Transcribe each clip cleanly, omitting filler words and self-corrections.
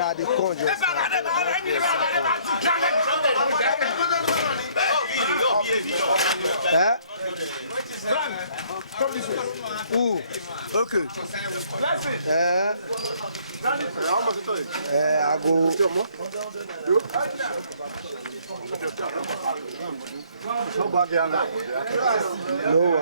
a des cons. Où? Ok. I go. No,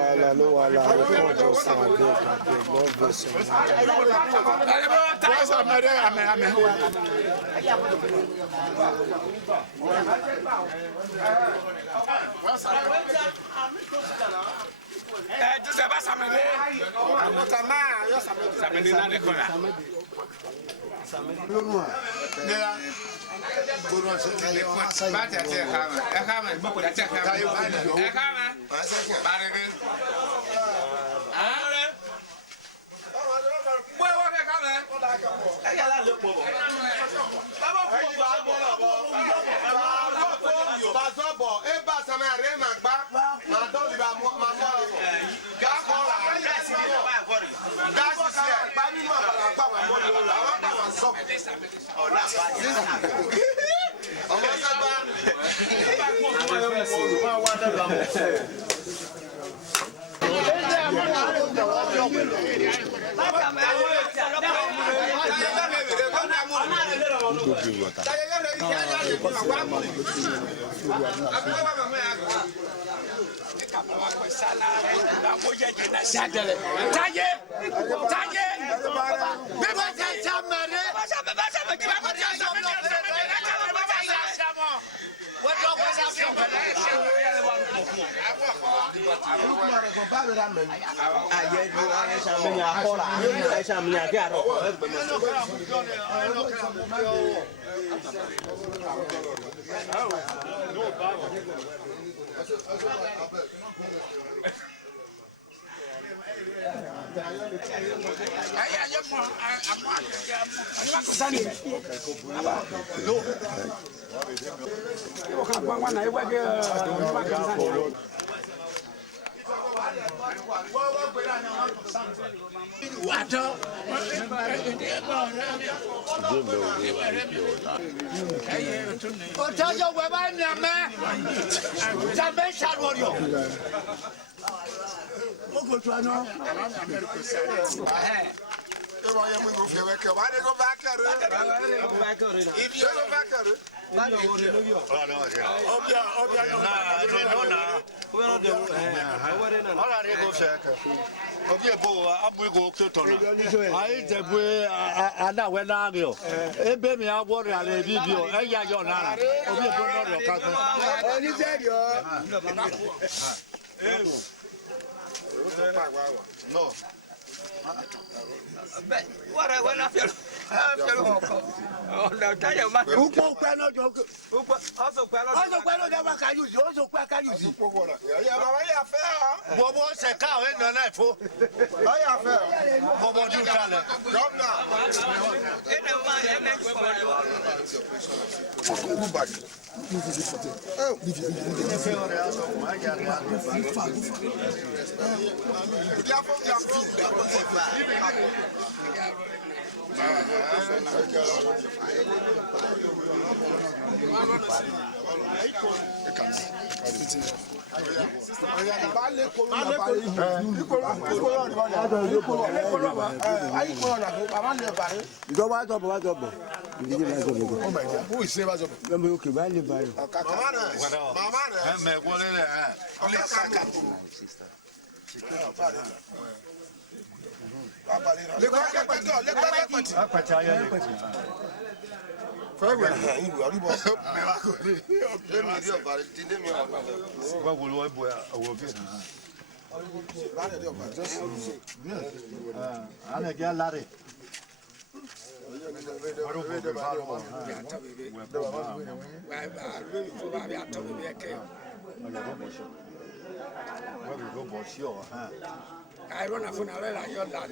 I run a funeral. You're not.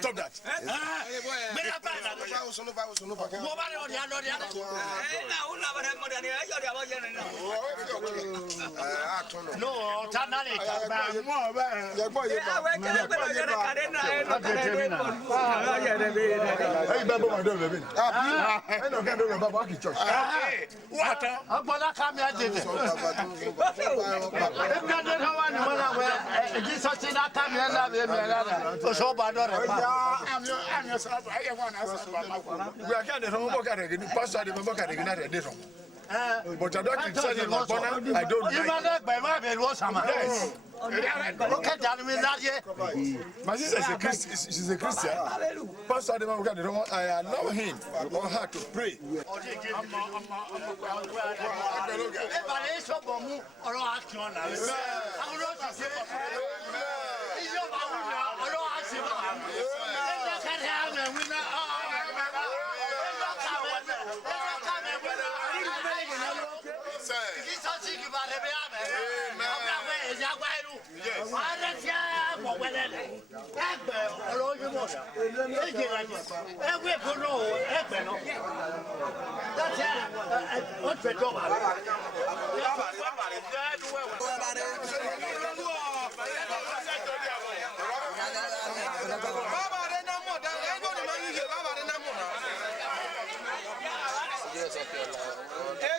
Stop that. No, Tanani. But I don't criticize him. I don't my sister is a Christian. She's a Christian. Pastor I allow him or her to pray.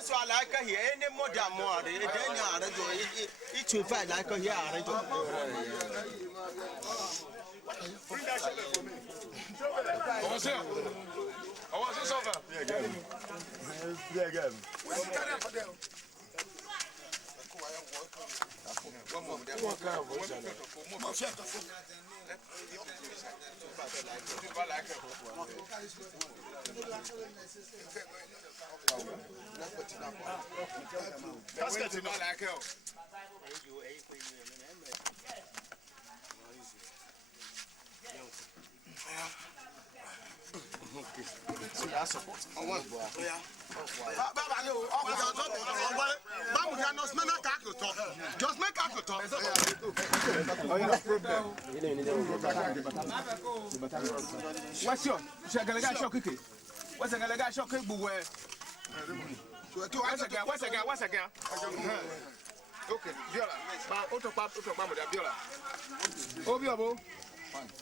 So I like here any more than more. It will fight like here. Just make us talk. What's your cookie? What's a guy shock? What's again? Okay, Viola. Viola. Oh, Viola.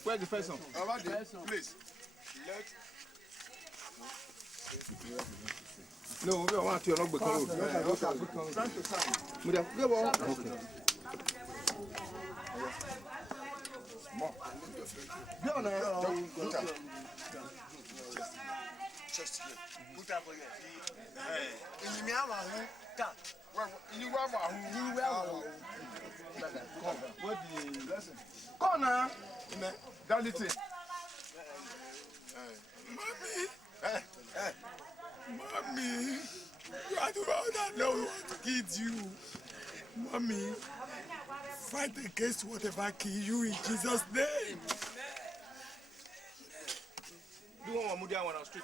Where's the first one? Please. No, we don't want to look because Mommy, you are the one that knows what kills you. Mommy, fight against whatever kills you in Jesus' name. Do you want to move down on our street?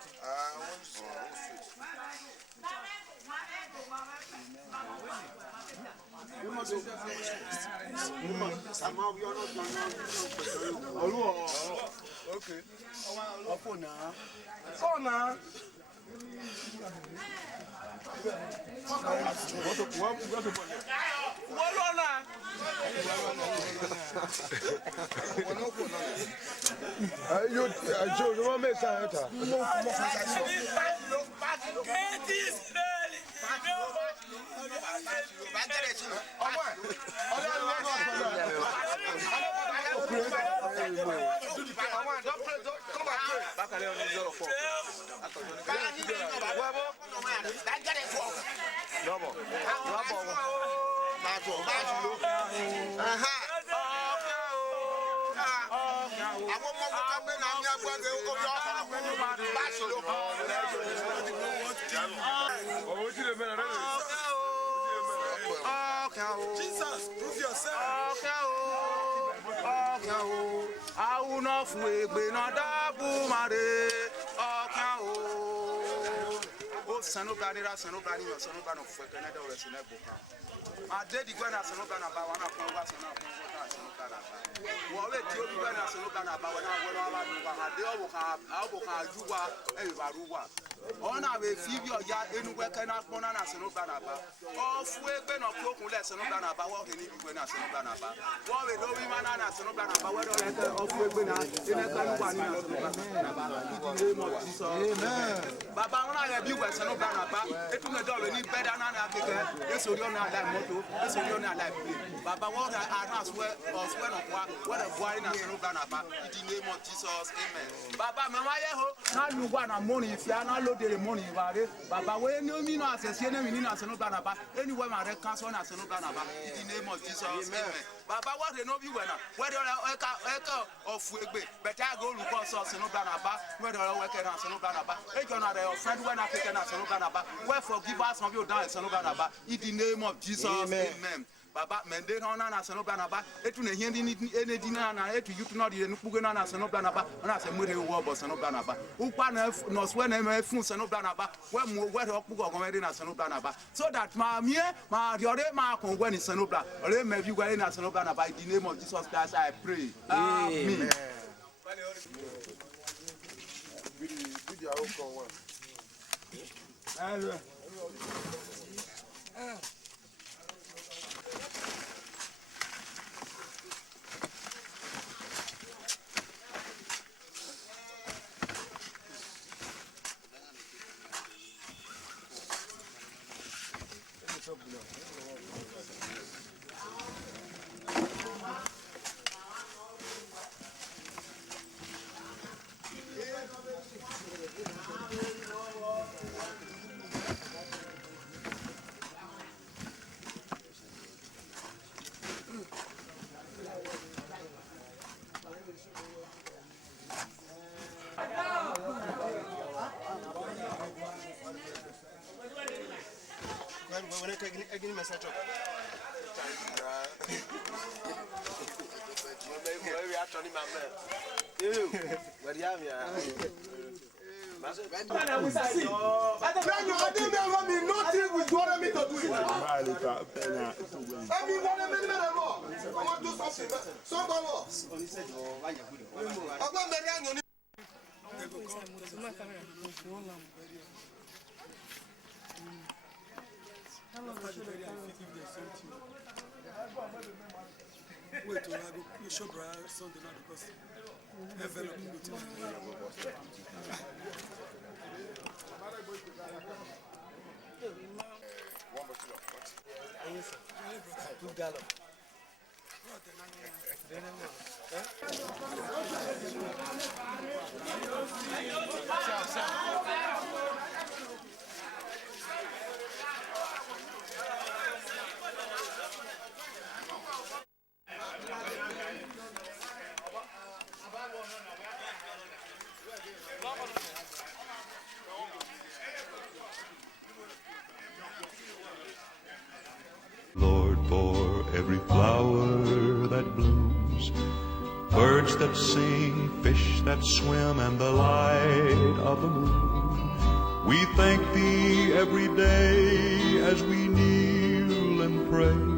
Okay. Jesus. Auna fue benada bumare. Oh, Sanobranira, Sanobran of Canada or Seneca. I did the Guana Sanogan about one of us and Sanobana. Well, let you go and Sanogan about one hour. On a figure yard anywhere cannot one and Sanobanaba. All Fueben of Coculet Sanobanaba, what he needed when I Sanobanaba. What we know we man and Sanobanaba, whether of Fuebena in a Canuan in the name of Jesus. Amen. Baba, when I have you as Sanobanaba, it will not any better than Africa. Yes, you don't have that motto, yes, you don't have that play. Baba, what I ask where or swear of what a boy in Sanobanaba, in the name of Jesus. Amen. Baba, Mamayaho, not you want a money if you are not the money about it. Baba, when you mean as a senior in Sanobanaba, anywhere my red council and Sanobanaba, in the name of Jesus. Amen. Baba, what they know you whether echo of Fuegbe, but I go look also Sanobanaba, whether I work at Sanobanaba, a friend when I take an Sanobanaba, where forgive us of your dance Sanobanaba, in the name of Jesus. Amen. Baba, Mende on Sanobanaba, it will hand in any dinner and I to you to not in Pugana Sanobanaba, and I said, Muddy Wobble Sanobanaba, Upan knows when I may fun Sanobanaba, when more wet or Pugo in Sanobanaba, so that my mere, my your mark on when it's Sanobra, or maybe you were in Sanobanaba, in the name of Jesus Christ, I pray. Amen. Wait till I go show something now because envelope Lord, for every flower that blooms, birds that sing, fish that swim, and the light of the moon, we thank Thee every day as we kneel and pray.